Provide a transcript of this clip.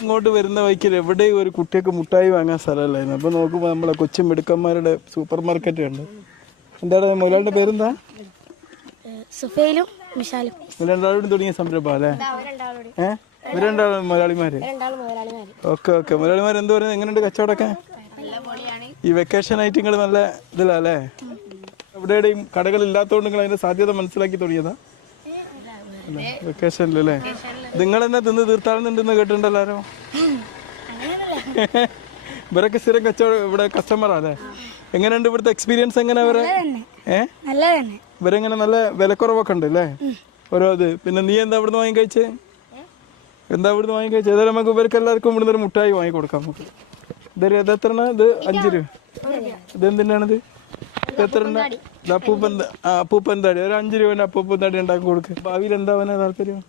ഇങ്ങോട്ട് വരുന്ന വഴിക്ക് എവിടെയും ഒരു കുട്ടിയൊക്കെ മുട്ടായി വാങ്ങാൻ സ്ഥലമല്ലായിരുന്നു. അപ്പൊ നോക്കുമ്പോ നമ്മളെ കൊച്ചു മിടുക്കന്മാരുടെ സൂപ്പർ മാർക്കറ്റ് ഉണ്ട്. എന്താണ് മുതലാളിയുടെ പേരെന്താ? സുഫൈലും മിഷാലും. രണ്ടാളോടും തുടങ്ങിയ സംരംഭം അല്ലേ? ഇവരുണ്ടാവും മുതലാളിമാര്. Okay okay. മുതലാളിമാർ എന്ത് പറയുന്നത്? എങ്ങനെയുണ്ട് കച്ചവടമൊക്കെ? ഈ വെക്കേഷൻ ആയിട്ട് നിങ്ങൾ നല്ല ഇതിലല്ലേ? എവിടെയും കടകൾ ഇല്ലാത്തതുകൊണ്ട് നിങ്ങൾ അതിന്റെ സാധ്യത മനസ്സിലാക്കി തുടങ്ങിയതാ വെക്കേഷനിലല്ലേ? നിങ്ങൾ തന്നെ തിന്ന് തീർത്താളുന്നുണ്ടെന്ന് കേട്ടിട്ടുണ്ടല്ലോ. ഇവരൊക്കെ സ്ഥിരം കച്ചവടം ഇവിടെ കസ്റ്റമറാ അല്ലേ? എങ്ങനെയുണ്ട് ഇവിടുത്തെ എക്സ്പീരിയൻസ്? എങ്ങനെ ഇവരെ ഇവരെങ്ങനെ നല്ല വിലക്കുറവൊക്കെ ഉണ്ട് അല്ലേ? ഓരോ ഇത്. പിന്നെ നീ എന്താ ഇവിടുന്ന് വാങ്ങി കഴിച്ചേ? ഏതായാലും നമുക്ക് ഇവർക്ക് എല്ലാവർക്കും ഇവിടുന്ന് ഒരു മുട്ടായി വാങ്ങി കൊടുക്കാം നമുക്ക്. ഇത് എത്ര? ഇത് 5 രൂപ. ഇതെന്തിനാണിത്? എത്ര? അപ്പൂപ്പൻ താടി. ഒരു 5 രൂപ അപ്പൂപ്പൻ താടി ഉണ്ടാക്കി കൊടുക്കുക. ഭാവിയിൽ എന്താ അവനെ താല്പര്യം?